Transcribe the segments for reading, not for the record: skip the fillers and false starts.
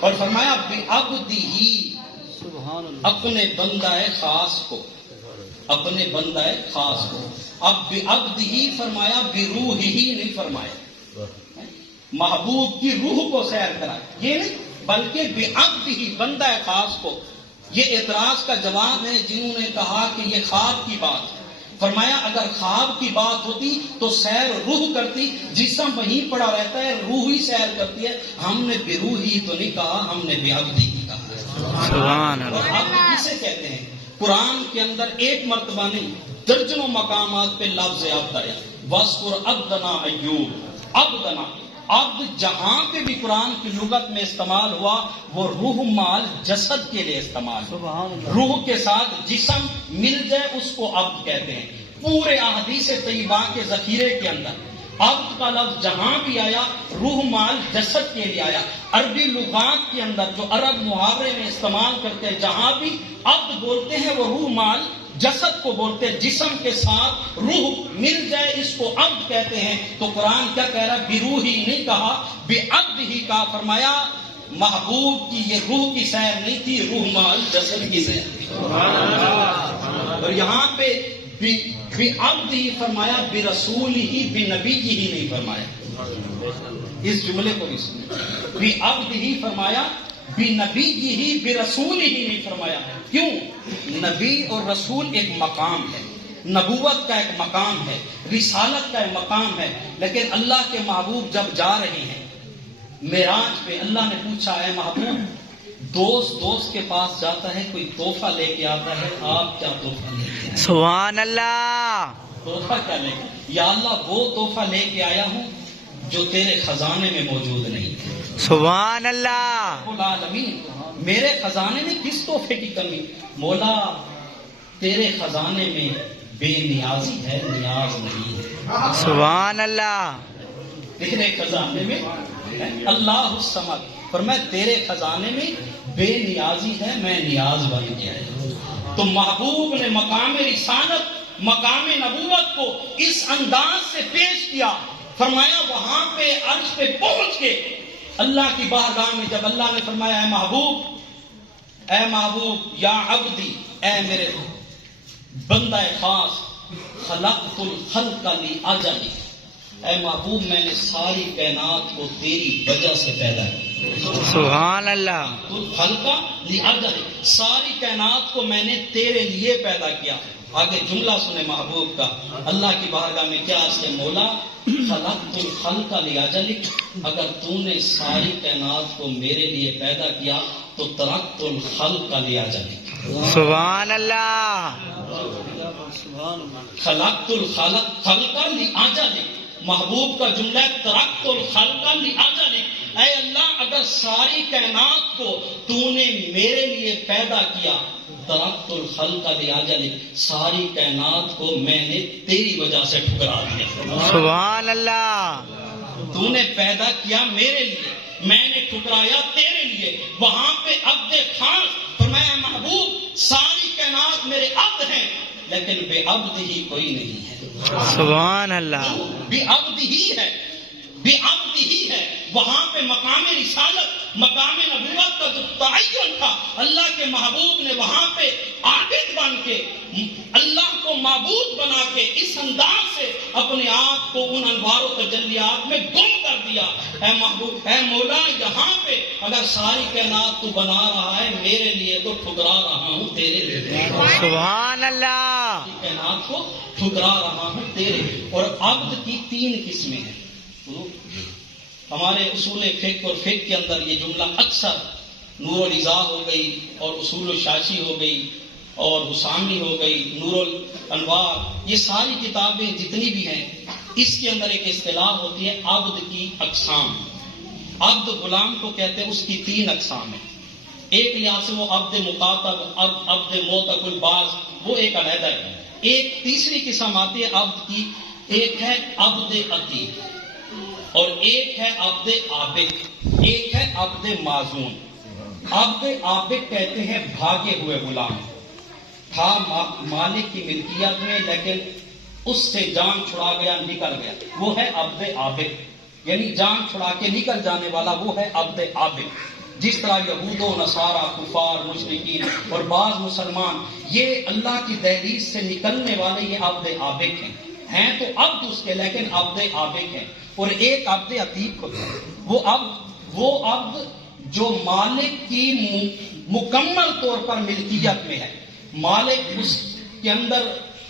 اور فرمایا بعبدہ، اپنے بندہ خاص کو، اپنے بندہ خاص کو. اب بعبدہ فرمایا، بروحہ نہیں فرمایا. محبوب کی روح کو سیر کرا، یہ نہیں بلکہ بعبدہ، بندہ خاص کو. یہ اعتراض کا جواب ہے جنہوں نے کہا کہ یہ خواب کی بات ہے. فرمایا اگر خواب کی بات ہوتی تو سیر روح کرتی، جسم وہیں پڑا رہتا ہے، روح ہی سیر کرتی ہے. ہم نے بروحی تو نہیں کہا، ہم نے بعبدہ کہا. سبحان اللہ. اور عبد کسے کہتے ہیں؟ قرآن کے اندر ایک مرتبہ نہیں، درجنوں مقامات پہ لفظ عبد آیا. وَاذْكُرْ عَبْدَنَا أَيُّوبَ. عبدنا، عبد جہاں پہ بھی قرآن کی لغت میں استعمال ہوا وہ روح مال جسد کے لیے استعمال ہوا. روح کے ساتھ جسم مل جائے اس کو عبد کہتے ہیں. پورے احادیث طیبہ کے ذخیرے کے اندر عبد کا لفظ جہاں بھی آیا روح مال جسد کے لیے آیا. عربی لغات کے اندر جو عرب محاورے میں استعمال کرتے ہیں جہاں بھی عبد بولتے ہیں وہ روح مال جسد کو بولتے ہیں، جسم کے ساتھ روح مل جائے اس کو عبد کہتے ہیں. تو قرآن کیا کہہ رہا ہے؟ بروحی نہیں کہا، بعبد ہی کہا. فرمایا محبوب کی یہ روح کی سیر نہیں تھی، روح مال جسد کی سیر تھی. اور یہاں پہ بعبد ہی فرمایا، برسول ہی، بنبی ہی نہیں فرمایا. اس جملے کو بھی سنیں، بعبد ہی فرمایا، بنبی ہی، برسول ہی نہیں فرمایا. کیوں؟ نبی اور رسول ایک مقام ہے، نبوت کا ایک مقام ہے، رسالت کا ایک مقام ہے. لیکن اللہ کے محبوب جب جا رہے ہیں معراج پہ، اللہ نے پوچھا اے محبوب، دوست کے پاس جاتا ہے کوئی تحفہ لے کے آتا ہے، آپ کیا تحفہ لے کے آئے؟ سبحان اللہ. تحفہ کیا لے کے؟ یا اللہ وہ تحفہ لے کے آیا ہوں جو تیرے خزانے میں موجود نہیں. سبحان اللہ. العالمین، میرے خزانے میں کس تحفے کی کمی؟ مولا تیرے خزانے میں بے نیازی ہے، نیاز نہیں ہے. سبحان اللہ. تیرے خزانے میں اللہ الصمد، پر میں تیرے خزانے میں بے نیازی ہے، میں نیاز بن گیا ہے. تو محبوب نے مقام رسالت، مقام نبوت کو اس انداز سے پیش کیا. فرمایا وہاں پہ عرش پہ پہنچ کے اللہ کی بارگاہ میں جب اللہ نے فرمایا اے محبوب یا عبدی، اے میرے بندہ خاص، خلقت الخلق لاجلک، اے محبوب میں نے ساری کائنات کو تیری وجہ سے پیدا کیا. سبحان اللہ. الخلق لاجلک، ساری کائنات کو میں نے تیرے لیے پیدا کیا. آگے جملہ سنے محبوب کا، اللہ کی بارگاہ میں کیا عرض ہے؟ مولا خلقت الخلق لاجلک، اگر تو نے ساری کائنات کو میرے لیے پیدا کیا تو ترکت الخلق لاجلک. سبحان اللہ. خلقت الخلق لاجلک، محبوب کا جملہ ہے ترکت الخلق لاجلک. اے اللہ اگر ساری کائنات کو تو نے میرے لیے پیدا کیا، ترکت الخلق لاجلک، ساری کائنات کو میں نے تیری وجہ سے ٹھکرا دیا. سبحان اللہ. تو نے پیدا کیا میرے لیے، میں نے ٹھکرایا تیرے لیے. وہاں پہ عبد خاص فرمایا محبوب ساری کائنات میرے عبد ہیں لیکن بے عبد ہی کوئی نہیں ہے. سبحان اللہ. بے عبد ہی ہے، بے عبد ہی ہے. وہاں پہ مقام رسالت، مقام نبوت کا جو تعین تھا، اللہ کے محبوب نے وہاں پہ عابد بن کے اللہ کو معبود بنا کے اس انداز سے اپنے آپ کو ان انوار و تجلیات میں گم کر دیا. اے محبوب، اے مولا یہاں پہ اگر ساری کائنات تو بنا رہا ہے میرے لیے تو ٹھکرا رہا ہوں تیرے لیے. سبحان اللہ. کائنات کو ٹھکرا رہا ہوں تیرے. اور عبد کی 3 قسمیں ہیں. ہمارے اصول فقہ اور فقہ کے اندر یہ جملہ اکثر نور الازا ہو گئی اور اصول الشاشی ہو گئی اور حسامی ہو گئی، نور الانوار، یہ ساری کتابیں جتنی بھی ہیں اس کے اندر ایک اصطلاح ہوتی ہے عبد کی اقسام. عبد غلام کو کہتے ہیں، اس کی 3 اقسام ہیں. ایک لحاظ سے وہ عبد مقاتب، عبد معتق الباز، وہ ایک علیحدہ ہے. ایک تیسری قسم آتی ہے عبد کی، ایک ہے عبد عتیق اور ایک ہے عبد عابد، ایک ہے عبد معزون. عبد عابد کہتے ہیں بھاگے ہوئے غلام، تھا مالک کی ملکیت میں لیکن اس سے جان چھڑا گیا، نکل گیا، وہ ہے عبد عابد. یعنی جان چھڑا کے نکل جانے والا وہ ہے عبد عابد. جس طرح یہود و نصارہ، کفار، مشرکین اور بعض مسلمان یہ اللہ کی دہلیز سے نکلنے والے یہ عبد عابق ہیں تو عبد اس کے لیکن عبد عابق ہیں. اور ایک عبد عتیق ہوتا ہے، وہ عبد جو مالک کی مکمل طور پر ملکیت میں ہے، مالک اس کے اندر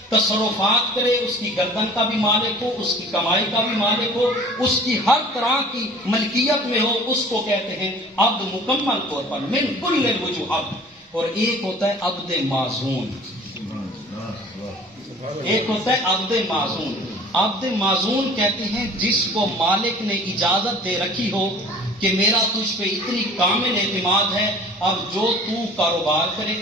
تصرفات کرے، اس کی گردن کا بھی مالک ہو، اس کی کمائی کا بھی مالک ہو، اس کی ہر طرح کی ملکیت میں ہو، اس کو کہتے ہیں عبد مکمل طور پر من کل الوجوہ عبد. اور ایک ہوتا ہے عبد معزون، ایک ہوتا ہے عبد معزون. عبد معزون کہتے ہیں جس کو مالک نے اجازت دے رکھی ہو کہ میرا تجھ پہ اتنی کامل اعتماد ہے، اب جو تو کاروبار کرے،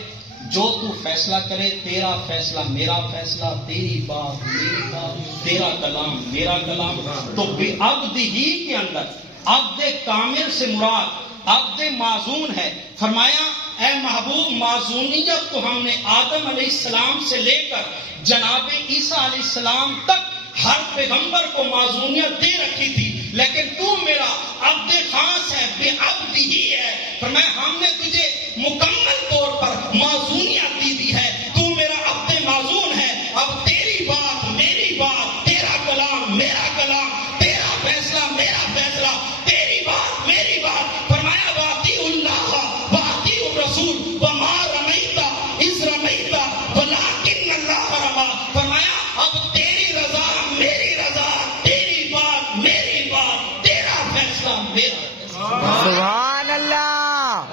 جو تو فیصلہ کرے، تیرا فیصلہ میرا فیصلہ، تیری بات میری بات، تیرا کلام میرا کلام. تو عبد ہی کے اندر عبد کامل سے مراد عبد معزون ہے. فرمایا اے محبوب، معزونیت تو ہم نے آدم علیہ السلام سے لے کر جناب عیسیٰ علیہ السلام تک ہر پیغمبر کو معزونیت دے رکھی تھی، لیکن تو میرا عبد خاص ہے، بے عبد ہی ہے. فرمایا ہم نے تجھے مکمل طور پر معزونیت دی ہے، تو میرا عبد معزون ہے. اب تیری بات میری بات، تیرا کلام میرا کلام، تیرا فیصلہ میرا فیصلہ، تیری بات میری بات. فرمایا واطیعوا اللہ واطیعوا الرسول وما رمیت اذ رمیت ولکن اللہ رمی. فرمایا اب تیری رضا میری رضا، تیری بات میری بات، تیرا فیصلہ میرا فیصلہ. سبحان اللہ.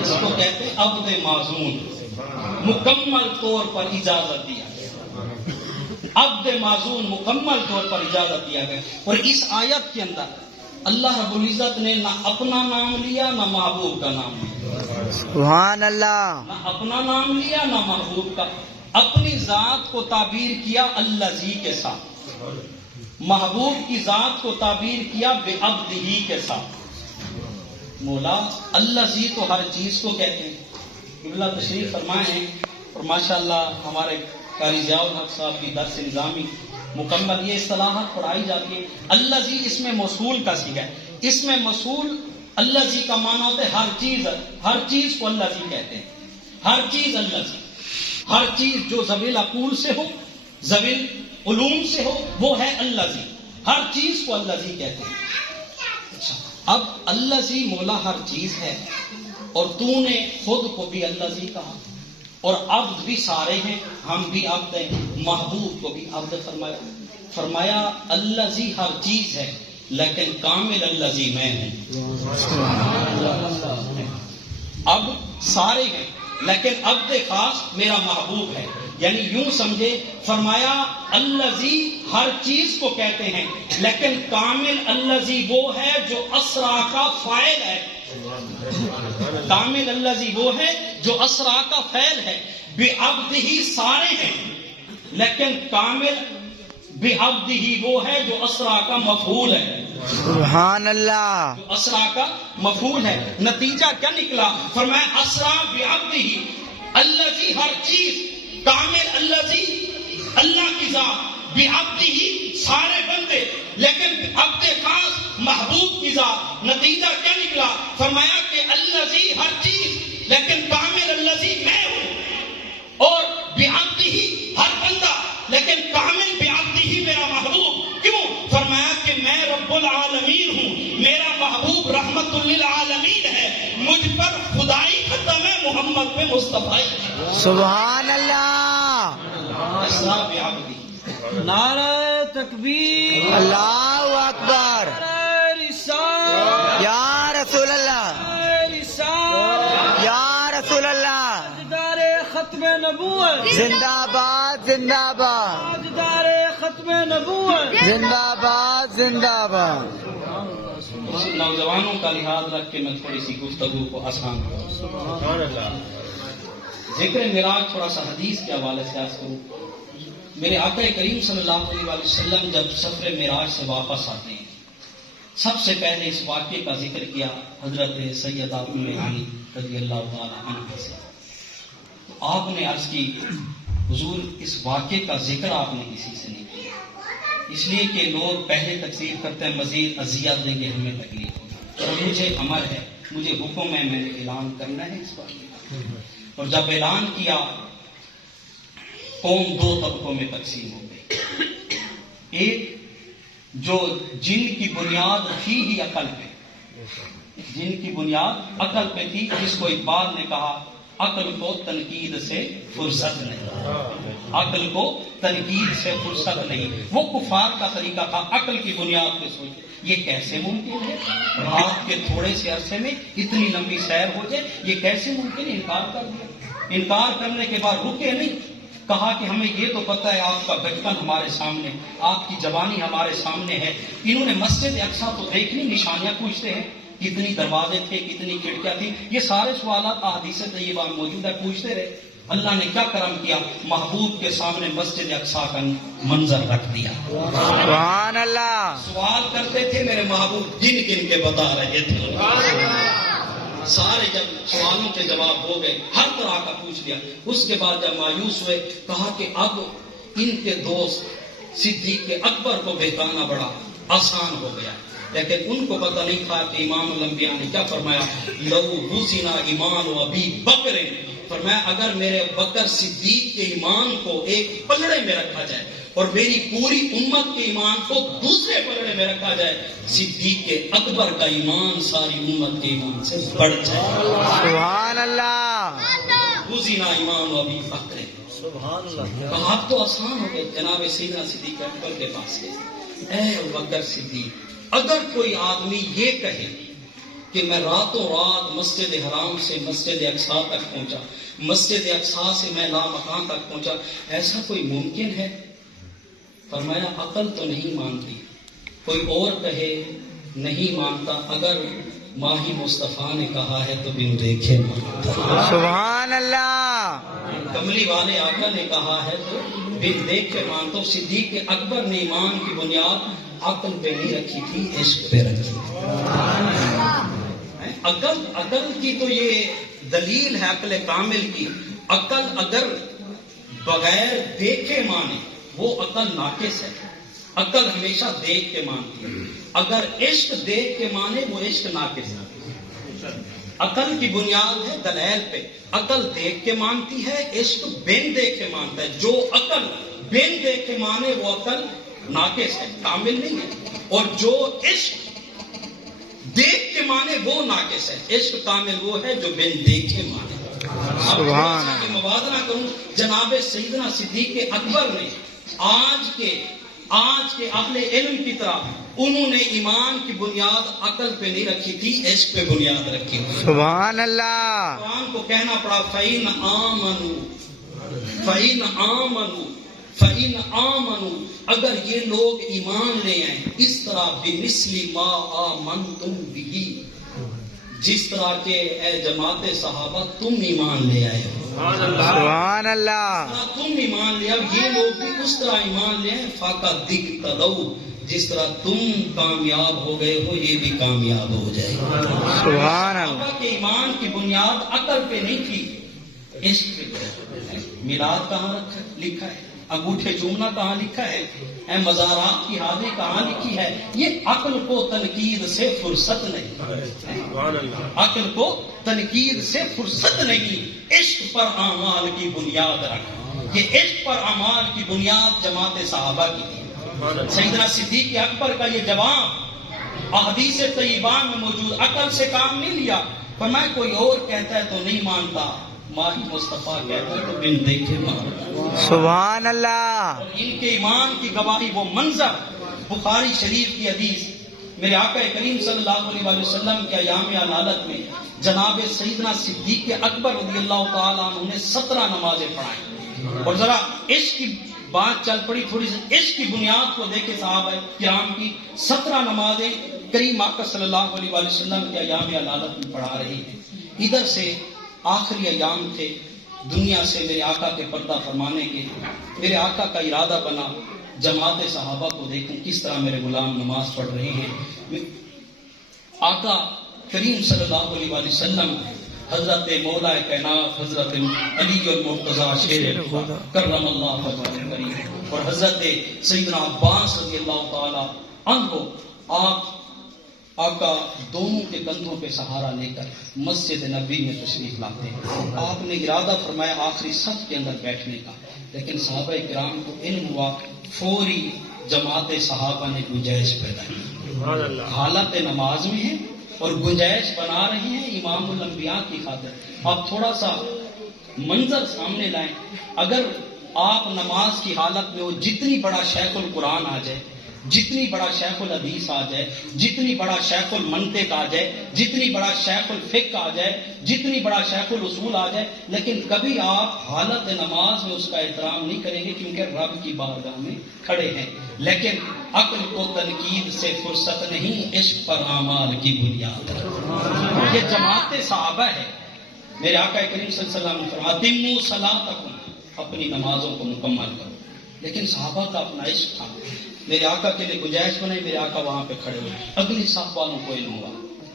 اس کو کہتے ہیں عبد معزون، مکمل طور پر اجازت دیا گیا. عبد معزون مکمل طور پر اجازت دیا گیا. اور اس آیت کے اندر اللہ رب العزت نے نہ اپنا نام لیا نہ محبوب کا نام لیا، سبحان اللہ. نہ اپنا نام لیا نہ محبوب کا. اپنی ذات کو تعبیر کیا الذی کے ساتھ، محبوب کی ذات کو تعبیر کیا بے عبد ہی کے ساتھ. مولا الذی تو ہر چیز کو کہتے ہیں. قبلہ تشریف فرمائے ہیں اور ماشاءاللہ ہمارے قاری ضیاء الحق صاحب کی درس نظامی مکمل یہ اصطلاحات پڑھائی جاتی ہے. الذی اس میں موصول کا صیغہ ہے. اس میں موصول الذی کا معنی ہوتا ہے ہر چیز، ہر چیز کو الذی کہتے ہیں. ہر چیز الذی، ہر چیز جو ذوی العقول سے ہو، ذوی العلوم سے ہو، وہ ہے الذی. ہر چیز کو الذی کہتے ہیں. اچھا، اب الذی مولا ہر چیز ہے اور تو نے خود کو بھی الذی کہا، اور عبد بھی سارے ہیں، ہم بھی عبد ہیں، محبوب کو بھی عبد فرمایا. فرمایا الذی ہر چیز ہے لیکن کامل الذی میں ہوں. اب سارے ہیں لیکن عبد خاص میرا محبوب ہے. یعنی یوں سمجھے، فرمایا الذی ہر چیز کو کہتے ہیں لیکن کامل الذی وہ ہے جو اسرا کا فاعل ہے. کامل الذی وہ ہے جو اسرا کا فعل ہے. بے عبد ہی سارے ہیں لیکن کامل بے عبد ہی وہ ہے جو اسرا کا مفعول ہے. سبحان اللہ. جو اسرا کا مفعول ہے. نتیجہ کیا نکلا؟ فرمایا اسرا بے عبد ہی الذی ہر چیز، کامل الذی اللہ کی ذات، بے عبد ہی سارے بندے لیکن عبد خاص محبوب کی ذات. نتیجہ کیا نکلا؟ فرمایا کہ الذی ہر چیز لیکن کامل الذی میں ہوں، اور بے عبد ہی ہر بندہ لیکن کامل بے عبد ہی میرا محبوب. کیوں؟ فرمایا کہ میں رب العالمین ہوں، میرا محبوب رحمت للعالمین ہے، مجھ پر خدائی ختم ہے، محمد پہ مصطفی. سبحان اللہ. اسرا بے عبد ہی. نعرہ تکبیر، اللہ اکبر. نعرہ رسالت، یا رسول اللہ، نعرہ رسالت، یا رسول اللہ. تاجدار ختم نبوت، زندہ باد زندہ باد، تاجدار ختم نبوت. زندہ باد زندہ باد. نوجوانوں کا لحاظ رکھ کے میں تھوڑی سی گفتگو کو آسان کروں. ذکر معراج تھوڑا سا حدیث کے حوالے سے عرض کروں. میرے آقا کریم صلی اللہ علیہ وآلہ وسلم جب سفر معراج سے واپس آتے ہیں، سب سے پہلے اس واقعے کا ذکر کیا حضرت سیدہ ام ہانی رضی اللہ تعالی عنہ سے. آپ نے عرض کی حضور اس واقعے کا ذکر آپ نے کسی سے نہیں کیا، اس لیے کہ لوگ پہلے تکلیف کرتے ہیں مزید اذیت دیں گے ہمیں تکلیف ہوگی، اور مجھے امر ہے مجھے حکم ہے، میں نے اعلان کرنا ہے اس پر. اور جب اعلان کیا قوم دو طبقوں میں تقسیم ہو گئی. ایک جو جن کی بنیاد تھی ہی عقل پہ، جن کی بنیاد عقل پہ تھی، جس کو اقبال نے کہا عقل کو تنقید سے فرصت نہیں، عقل کو تنقید سے فرصت نہیں. وہ کفار کا طریقہ تھا، عقل کی بنیاد پہ سوچے یہ کیسے ممکن ہے، رات کے تھوڑے سے عرصے میں اتنی لمبی سیر ہو جائے، یہ کیسے ممکن ہے. انکار کر دیا. انکار کرنے کے بعد رکے نہیں، کہا کہ ہمیں یہ تو پتہ ہے آپ کا بچپن ہمارے سامنے، آپ کی جوانی ہمارے سامنے ہے. انہوں نے مسجد اقصیٰ تو دیکھنی، نشانیاں پوچھتے ہیں کتنی دروازے تھے، کتنی کھڑکیاں تھیں، یہ سارے سوالات احادیث طیبہ میں موجود ہے. پوچھتے رہے. اللہ نے کیا کرم کیا، محبوب کے سامنے مسجد اقصیٰ کا منظر رکھ دیا. سبحان اللہ. سوال کرتے تھے میرے محبوب گن گن کے بتا رہے تھے. سارے جب سوالوں کے جواب ہو گئے، ہر طرح کا پوچھ لیا. اس کے بعد جب مایوس ہوئے، کہا کہ اب ان کے دوست صدیق اکبر کو بہتانا بڑا آسان ہو گیا. لیکن ان کو پتہ نہیں تھا کہ امام الانبیاء نے کیا فرمایا، لو حسنا ایمان و ابی بکر، فرمایا اگر میرے بکر صدیق کے ایمان کو ایک پلڑے میں رکھا جائے اور میری پوری امت کے ایمان کو دوسرے پلڑے میں رکھا جائے، صدیق کے اکبر کا ایمان ساری امت کے ایمان سے بڑھ جائے. سبحان اللہ. حسنا ایمان و ابی بکر. سبحان اللہ. کہا اب تو آسان ہو گئے. جناب سیدنا صدیق اکبر کے پاس گئے. اے ابوبکر صدیق، اگر کوئی آدمی یہ کہے کہ میں راتوں رات مسجد حرام سے مسجد اقصیٰ تک پہنچا، مسجد اقصیٰ سے میں لامکان تک پہنچا، ایسا کوئی ممکن ہے؟ فرمایا عقل تو نہیں مانتی. کوئی اور کہے نہیں مانتا، اگر ماہی مصطفیٰ نے کہا ہے تو بن دیکھے مانتا. سبحان اللہ. کملی والے آقا نے کہا ہے تو بن دیکھ کے مانتا ہوں. صدیق اکبر نے ایمان کی بنیاد عقل پہ نہیں رکھی تھی، عشق پہ رکھی تھی. عقل کی تو یہ دلیل ہے، عقل کامل کی. عقل اگر بغیر دیکھے مانے وہ عقل ناقص ہے. عقل ہمیشہ دیکھ کے مانتی ہے. اگر عشق دیکھ کے مانے وہ عشق ناقص ہے. عقل کی بنیاد ہے دلائل پہ. عقل دیکھ کے مانتی ہے، عشق بین دیکھ کے مانتا ہے. جو عقل بین دیکھ کے مانے وہ عقل ناقص ہے، کامل نہیں ہے. اور جو عشق دیکھ کے مانے وہ ناقص ہے. عشق کامل وہ ہے جو بین دیکھ کے مانے. سبحان اللہ. موازنہ کروں، جناب سیدنا صدیق اکبر نے آج کے اہل علم کی طرح انہوں نے ایمان کی بنیاد عقل پہ نہیں رکھی تھی، عشق پہ بنیاد رکھی تھی. سبحان اللہ. قرآن کو کہنا پڑا فَإِنْ آمَنُوا، اگر یہ لوگ ایمان لے آئیں اس طرح بِمِثْلِ مَا آمَنْتُمْ بِهِ، جس طرح کہ اے جماعت صحابہ تم ایمان لے آئے ہو. سبحان اللہ. تم ایمان لے آؤ، یہ لوگ بھی اس طرح ایمان لے آئے. فَقَدْ اقْتَدَوْا، جس طرح تم کامیاب ہو گئے ہو یہ بھی کامیاب ہو جائے. سبحان اللہ. صحابہ کے ایمان کی بنیاد عقل پہ نہیں تھی، عشق پہ. میلاد کہاں لکھا ہے؟ انگوٹھے چومنا کہاں لکھا ہے؟ مزارات کی حاضری کہاں لکھی ہے؟ یہ عقل کو تنقید سے فرصت نہیں. عقل کو تنقید سے فرصت نہیں. عشق پر اعمال کی بنیاد رکھ. یہ عشق پر اعمال کی بنیاد جماعت صحابہ کی تھی. سیدنا صدیق اکبر کا یہ جواب احادیث طیبہ میں موجود. عقل سے کام نہیں لیا. فرمایا کوئی اور کہتا ہے تو نہیں مانتا، ماہی مصطفیٰ کہتا ہے تو بن دیکھے مانتا. سبحان اللہ. ان کے ایمان کی گواہی وہ منظر بخاری شریف کی حدیث، میرے آقا کریم صلی اللہ علیہ وسلم کے ایام علالت میں جناب سیدنا صدیق اکبر رضی اللہ تعالیٰ عنہ نے 17 نمازیں پڑھائیں. اور ذرا عشق کی بات چل پڑی، تھوڑی سی عشق کی بنیاد کو دیکھے صحابہ کرام کی 17 نمازیں کریم آقا صلی اللہ علیہ وسلم کے ایام علالت میں پڑھا رہی ہیں. ادھر سے آخری ایام تھے دنیا سے میرے آقا کے پردہ فرمانے کے. میرے آقا کا ارادہ بنا جماعت صحابہ کو دیکھوں کس طرح میرے غلام نماز پڑھ رہے ہیں. آقا کریم صلی اللہ علیہ وسلم حضرت مولا کائنات حضرت علی المرتضی شیر کرم اللہ وجہہ اور حضرت سیدنا عباس رضی اللہ تعالی عنہ آقا دونوں کے کندھوں پہ سہارا لے کر مسجد نبوی میں تشریف لاتے ہیں. آپ نے ارادہ فرمایا آخری صف کے اندر بیٹھنے کا، لیکن صحابہ کرام کو علم ہوا، فوری جماعت صحابہ نے گنجائش پیدا کی، حالت نماز میں ہیں اور گنجائش بنا رہے ہیں امام الانبیاء کی خاطر. آپ تھوڑا سا منظر سامنے لائیں، اگر آپ نماز کی حالت میں ہو، جتنی بڑا شیخ القرآن آ جائے، جتنی بڑا شیخ الحدیث آ جائے، جتنی بڑا شیخ المنطق آ جائے، جتنی بڑا شیخ الفقہ آ جائے، جتنی بڑا شیخ الاصول آ جائے، لیکن کبھی آپ حالت نماز میں اس کا احترام نہیں کریں گے، کیونکہ رب کی بارگاہ میں کھڑے ہیں. لیکن عقل کو تنقید سے فرصت نہیں، عشق پر اعمال کی بنیاد ہے. یہ جماعت صحابہ ہے. میرے آقا کریم صلی اللہ علیہ وسلم نے فرمایا اتموا صلاتکم، اپنی نمازوں کو مکمل کرو. لیکن صحابہ کا اپنا عشق تھا. میرے آقا کے لیے گنجائش بنائی، میرے آقا وہاں پہ کھڑے ہوئے. اگلی صف والوں کو علم ہوا،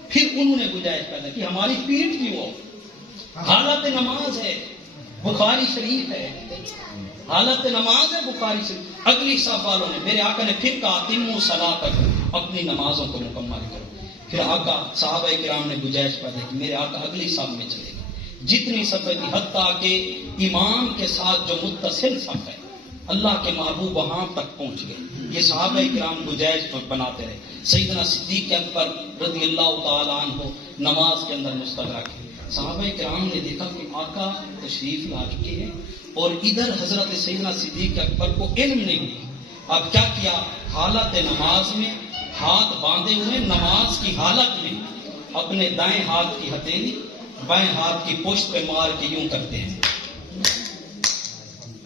پھر انہوں نے گنجائش پیدا کی ہماری پیٹھ کی ہو، حالت نماز ہے، بخاری شریف ہے، حالت نماز ہے بخاری شریف. اگلی صف والوں نے، میرے آقا نے پھر کہا اتموا صلاتکم، اپنی نمازوں کو مکمل کرو. پھر آقا صحابہ کرام نے گنجائش پیدا کی، میرے آقا اگلی صف میں چلے گئے. جتنی صف تھی، حتیٰ کہ امام کے ساتھ جو متصل صف ہے، اللہ کے محبوب وہاں تک پہنچ گئے. یہ صحابہ کرام گنجائش بناتے رہے. سیدنا صدیق اکبر رضی اللہ تعالیٰ عنہ نماز کے اندر مستغرق ہے. صحابہ کرام نے دیکھا کہ آقا تشریف لا چکے ہیں اور ادھر حضرت سیدنا صدیق اکبر کو علم نہیں ہوئی. اب کیا کیا، حالت نماز میں ہاتھ باندھے ہوئے، نماز کی حالت میں اپنے دائیں ہاتھ کی ہتھیلی بائیں ہاتھ کی پشت پہ مار کے یوں کرتے ہیں.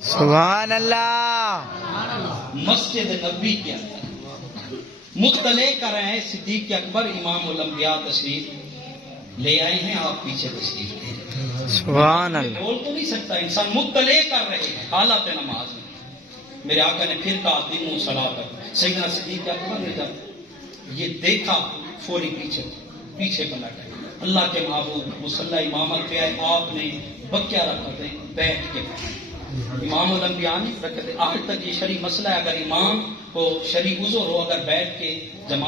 سبحان اللہ. مسجد نبوی کے اندر مطلع کر رہے ہیں صدیق اکبر امام الانبیاء تشریف لے آئے ہیں، آپ پیچھے تشریف لے رہے ہیں. سبحان اللہ. بول تو نہیں سکتا انسان، مطلع کر رہے ہیں حالات نماز میں. میرے آقا نے پھر کہا اتموا صلاتکم. سیدنا صدیق اکبر نے جب یہ دیکھا فوری پیچھے پلٹ گئے. اللہ کے محبوب مصلی امامت پہ آئے، آپ نے بکیا رکھتے بیٹھ کے پڑھا. امام الانبیاء نے رکھتے. آج تک یہ شرعی مسئلہ ہے، اگر امام کو شرعی عذر ہو، اگر بیٹھ کے جماعت